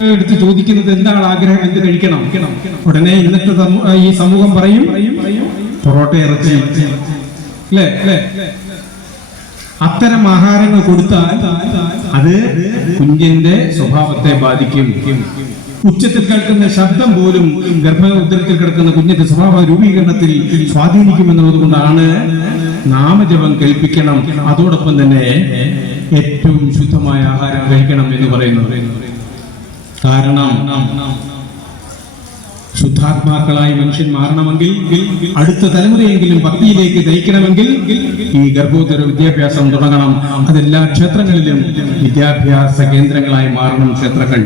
എടുത്ത് ചോദിക്കുന്നത് എന്താണ് ആഗ്രഹം എന്ത് കഴിക്കണം. ഉടനെ ഇന്നത്തെ ഈ സമൂഹം പറയും പൊറോട്ട ഇറച്ചി. അല്ലേ? അല്ലേ അത്തരം ആഹാരങ്ങൾ കൊടുത്താൽ അത് കുഞ്ഞിന്റെ സ്വഭാവത്തെ ബാധിക്കും. ഉച്ചത്തിൽ കേൾക്കുന്ന ശബ്ദം പോലും ഗർഭോദരത്തിൽ കിടക്കുന്ന കുഞ്ഞിന്റെ സ്വഭാവ രൂപീകരണത്തിൽ സ്വാധീനിക്കുമെന്നുള്ളത് കൊണ്ടാണ് നാമജപം കേൾപ്പിക്കണം. അതോടൊപ്പം തന്നെ ഏറ്റവും ശുദ്ധമായ ആഹാരം കഴിക്കണം എന്ന് പറയുന്നത്. കാരണം ശുദ്ധാത്മാക്കളായി മനുഷ്യൻ മാറണമെങ്കിൽ അടുത്ത തലമുറയെങ്കിലും ഭക്തിയിലേക്ക് നയിക്കണമെങ്കിൽ ഈ ഗർഭോദര വിദ്യാഭ്യാസം തുടങ്ങണം. അതെല്ലാ ക്ഷേത്രങ്ങളിലും വിദ്യാഭ്യാസ കേന്ദ്രങ്ങളായി മാറണം ക്ഷേത്രങ്ങൾ.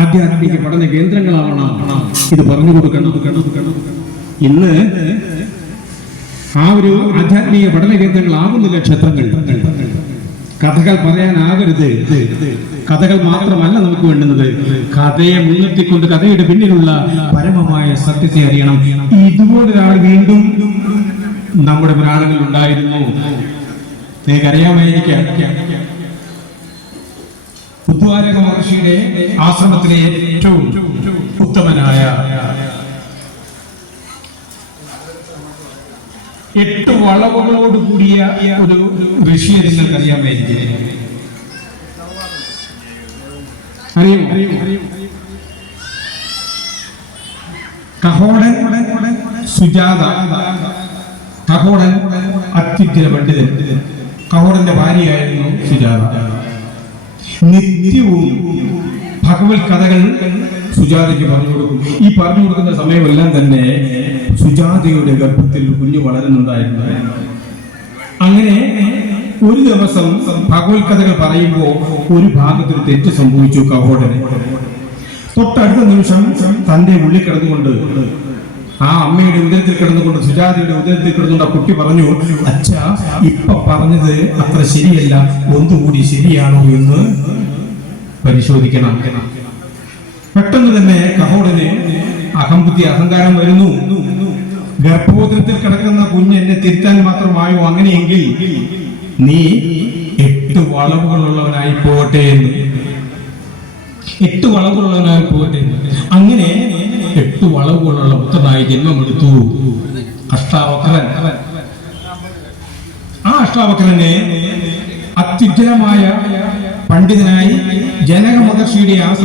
ആധ്യാത്മിക പഠന കേന്ദ്രങ്ങളാവണം. ഇത് പറഞ്ഞു കൊടുക്കണം. ഇന്ന് ആ ഒരു ആധ്യാത്മിക പഠന കേന്ദ്രങ്ങളാകുന്നില്ല ക്ഷേത്രങ്ങൾ. കഥകൾ പറയാനാകരുത്. കഥകൾ മാത്രമല്ല നമുക്ക് വേണ്ടുന്നത്. കഥയെ മുൻനിർത്തിക്കൊണ്ട് കഥയുടെ പിന്നിലുള്ള പരമമായ സത്യത്തെ അറിയണം. ഇതുപോലെ ഒരാൾ വീണ്ടും നമ്മുടെ പുരാണങ്ങൾ ഉണ്ടായിരുന്നു. നിങ്ങൾക്ക് അറിയാമായിരിക്കാം ഉദ്വാരക മഹർഷിയുടെ ആശ്രമത്തിലെ ഏറ്റവും ഉത്തമനായ എട്ട് വളവുകളോട് കൂടിയ ഒരു ഋഷിയെ നിങ്ങൾക്ക് അറിയാമായിരിക്കും അറിയും അറിയും അറിയും കഹോടൻ സുജാത. കഹോടൻ അത്യുഗ്ര പണ്ഡിതൻ. കഹോടന്റെ ഭാര്യയായിരുന്നു സുജാത. നിത്യവും ഭഗവത് കഥകൾ സുജാതയ്ക്ക് പറഞ്ഞു കൊടുക്കും ഈ പറഞ്ഞു കൊടുക്കുന്ന സമയമെല്ലാം തന്നെ സുജാതയുടെ ഗർഭത്തിൽ കുഞ്ഞു വളരുന്നുണ്ടായിരുന്നു. അങ്ങനെ ഒരു ദിവസം ഭഗവത് കഥകൾ പറയുമ്പോൾ ഒരു ഭാഗത്തിൽ തെറ്റ് സംഭവിച്ചു കഹോടന് തൊട്ടടുത്ത നിമിഷം തന്റെ ഉള്ളിൽ കിടന്നുകൊണ്ട് ആ അമ്മയുടെ ഉദരത്തിൽ കിടന്നുകൊണ്ട് സുജാതയുടെ ഉദരത്തിൽ കിടന്നുകൊണ്ട് ആ കുട്ടി പറഞ്ഞു അച്ഛ ഇപ്പൊ പറഞ്ഞത് അത്ര ശരിയല്ല ഒന്നുകൂടി ശരിയാണോ എന്ന് പരിശോധിക്കണം. പെട്ടെന്ന് തന്നെ കഹോടന് അഹംബുദ്ധി അഹങ്കാരം വരുന്നു. ഗർഭോദരത്തിൽ കിടക്കുന്ന കുഞ്ഞ് എന്നെ തിരുത്താൻ മാത്രമായോ അങ്ങനെയെങ്കിൽ? നീ എട്ട് വളവുകളുള്ളവനായി പോകട്ടെ എന്ന്. എട്ട് വളവുകളുള്ളവനായി പോകട്ടെ. അങ്ങനെ എട്ട് വളവുകളുള്ള പുത്രനായി ജന്മമെടുത്തു. അഷ്ടാവക്രൻ. ആ അഷ്ടാവക്രനെ അത്യുജ്ജനമായ പണ്ഡിതനായി ജനക മഹർഷിയുടെ ആശ്രമം